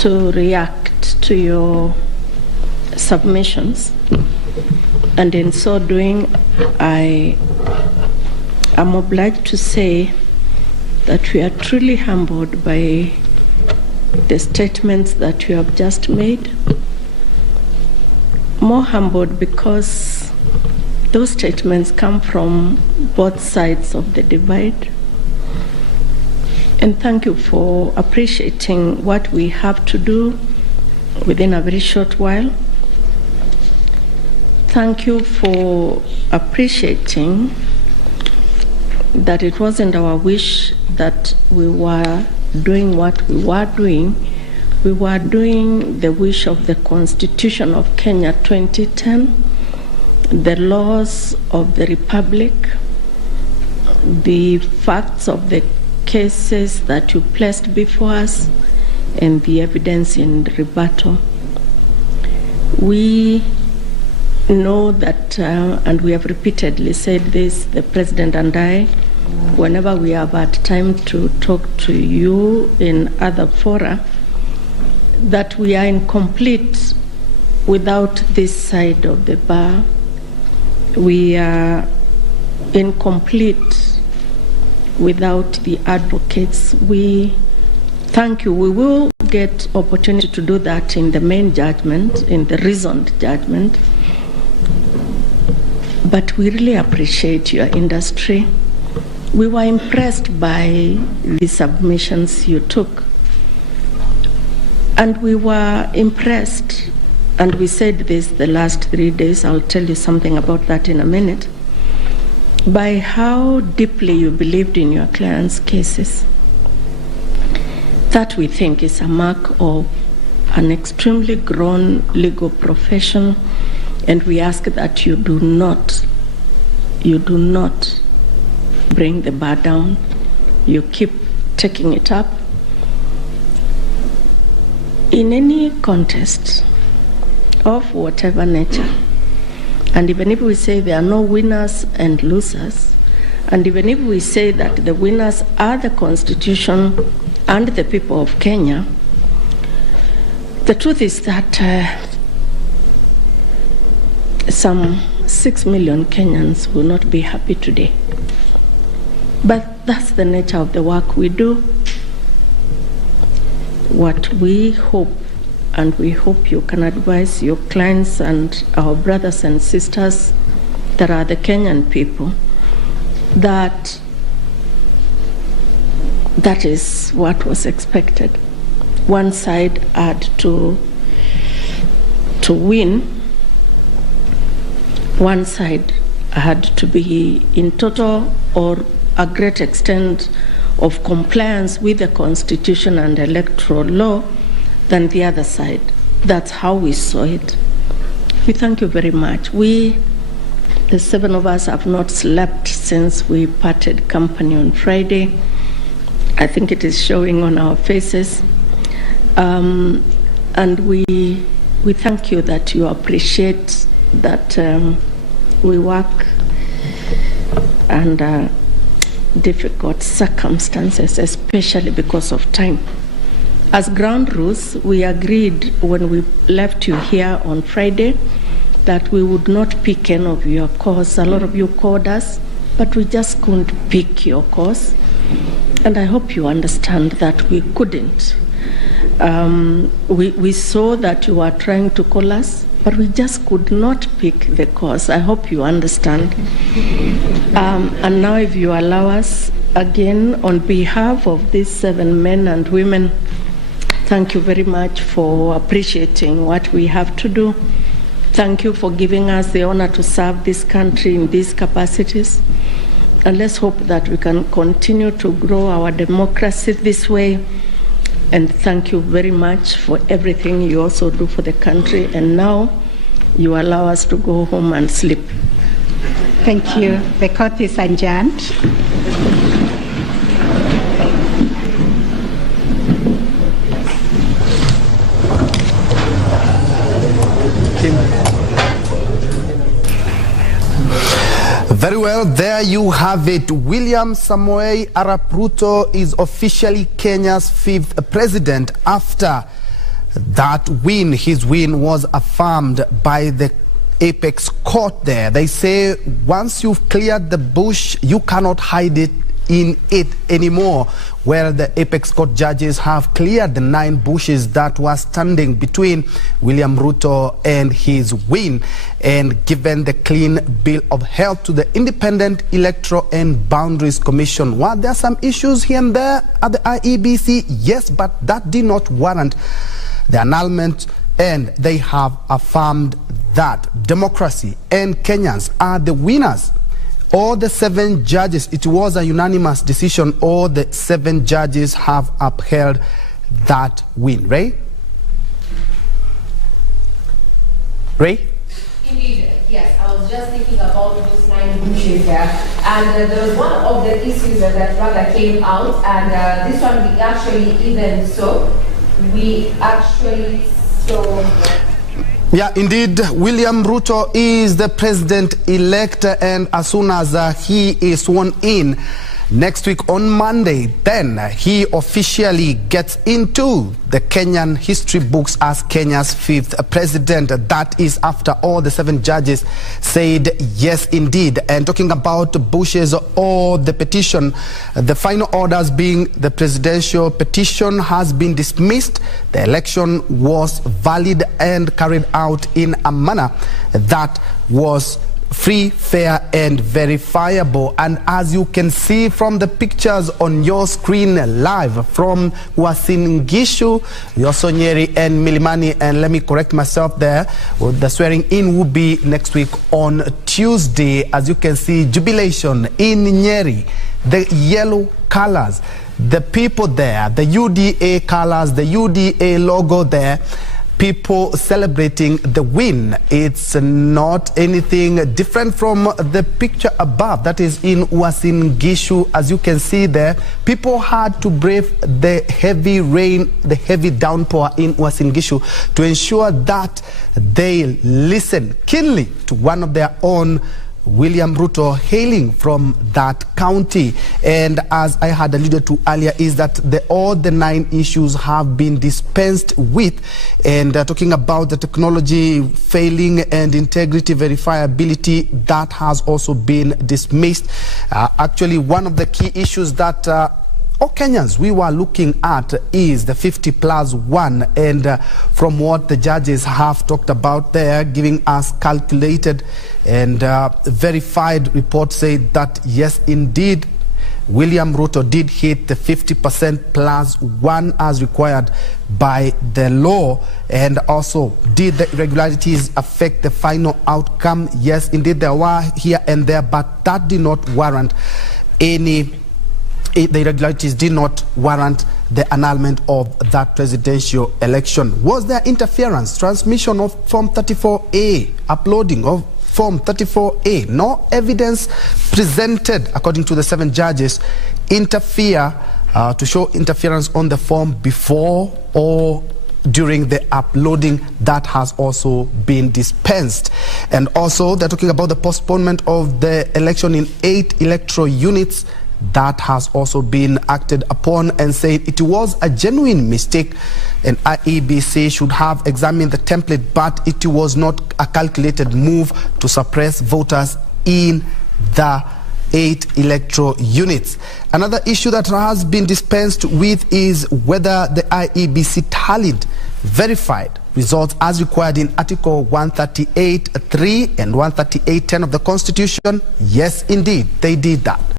to react to your submissions, and in so doing, I am obliged to say that we are truly humbled by the statements that you have just made. More humbled because those statements come from both sides of the divide. And thank you for appreciating what we have to do within a very short while. Thank you for appreciating that it wasn't our wish that we were doing what we were doing. We were doing the wish of the Constitution of Kenya 2010, the laws of the Republic, the facts of the cases that you placed before us, and the evidence in rebuttal. We know that, and we have repeatedly said this, the President and I, whenever we have had time to talk to you in other fora, that we are incomplete without this side of the bar. We are incomplete without the advocates. We thank you. We will get opportunity to do that in the main judgment, in the reasoned judgment. But we really appreciate your industry. We were impressed by the submissions you took. And we were impressed, and we said this the last 3 days, I'll tell you something about that in a minute, by how deeply you believed in your clients' cases. That we think is a mark of an extremely grown legal profession, and we ask that you do not bring the bar down. You keep taking it up. In any contest of whatever nature, and even if we say there are no winners and losers, and even if we say that the winners are the Constitution and the people of Kenya, the truth is that some 6 million Kenyans will not be happy today. But that's the nature of the work we do. What we hope, and we hope you can advise your clients and our brothers and sisters that are the Kenyan people, that that is what was expected. One side had to win. One side had to be in total or a great extent of compliance with the Constitution and electoral law than the other side. That's how we saw it. We thank you very much. We, the 7 of us, have not slept since we parted company on Friday. I think it is showing on our faces. And we thank you that you appreciate that we work under difficult circumstances, especially because of time. As ground rules, we agreed when we left you here on Friday that we would not pick any of your calls. A lot of you called us, but we just couldn't pick your calls. And I hope you understand that we couldn't. We saw that you were trying to call us, but we just could not pick the calls. I hope you understand. And now if you allow us, again, on behalf of these 7 men and women, thank you very much for appreciating what we have to do. Thank you for giving us the honor to serve this country in these capacities. And let's hope that we can continue to grow our democracy this way. And thank you very much for everything you also do for the country. And now you allow us to go home and sleep. Thank you. The court is adjourned. Very well, there you have it. William Samoei Arap Ruto is officially Kenya's 5th president after that win, his win, was affirmed by the Apex Court there. They say once you've cleared the bush, you cannot hide it in it anymore, where the Apex Court judges have cleared the 9 bushes that were standing between William Ruto and his win, and given the clean bill of health to the Independent Electoral and Boundaries Commission. While there are some issues here and there at the IEBC, yes, but that did not warrant the annulment, and they have affirmed that democracy and Kenyans are the winners. All the 7 judges, it was a unanimous decision, all the 7 judges have upheld that win. Ray? Indeed, yes. I was just thinking about those 9 bushes there. And there was one of the issues that rather came out, and this one we actually even saw. Yeah, indeed, William Ruto is the president-elect, and as soon as he is sworn in next week on Monday, then he officially gets into the Kenyan history books as Kenya's 5th president. That is after all the 7 judges said yes indeed. And talking about bushes or the petition, the final orders being the presidential petition has been dismissed. The election was valid and carried out in a manner that was free, fair, and verifiable. And as you can see from the pictures on your screen live from Uasin Gishu, Yosonyeri, and Milimani, and let me correct myself there, the swearing in will be next week on Tuesday. As you can see, jubilation in Nyeri, the yellow colors, the people there, the UDA colors, the UDA logo there, people celebrating the win. It's not anything different from the picture above, that is in Uasin Gishu. As you can see there, people had to brave the heavy rain, the heavy downpour in Uasin Gishu to ensure that they listen keenly to one of their own, William Ruto, hailing from that county. And as I had alluded to earlier, is that all the 9 issues have been dispensed with. And talking about the technology failing and integrity verifiability, that has also been dismissed. Actually, one of the key issues that all Kenyans we were looking at is the 50+1, and from what the judges have talked about there, giving us calculated and verified reports, say that yes indeed William Ruto did hit the 50%+1 as required by the law. And also, did the irregularities affect the final outcome? Yes indeed, there were here and there, but that did not warrant any, the irregularities did not warrant the annulment of that presidential election. Was there interference, transmission of Form 34A, uploading of Form 34A? No evidence presented, according to the 7 judges, to show interference on the form before or during the uploading. That has also been dispensed. And also, they're talking about the postponement of the election in 8 electoral units. That has also been acted upon, and said it was a genuine mistake, and IEBC should have examined the template, but it was not a calculated move to suppress voters in the 8 electoral units. Another issue that has been dispensed with is whether the IEBC tallied verified results as required in Article 138(3) and 138(10) of the Constitution. Yes, indeed, they did that.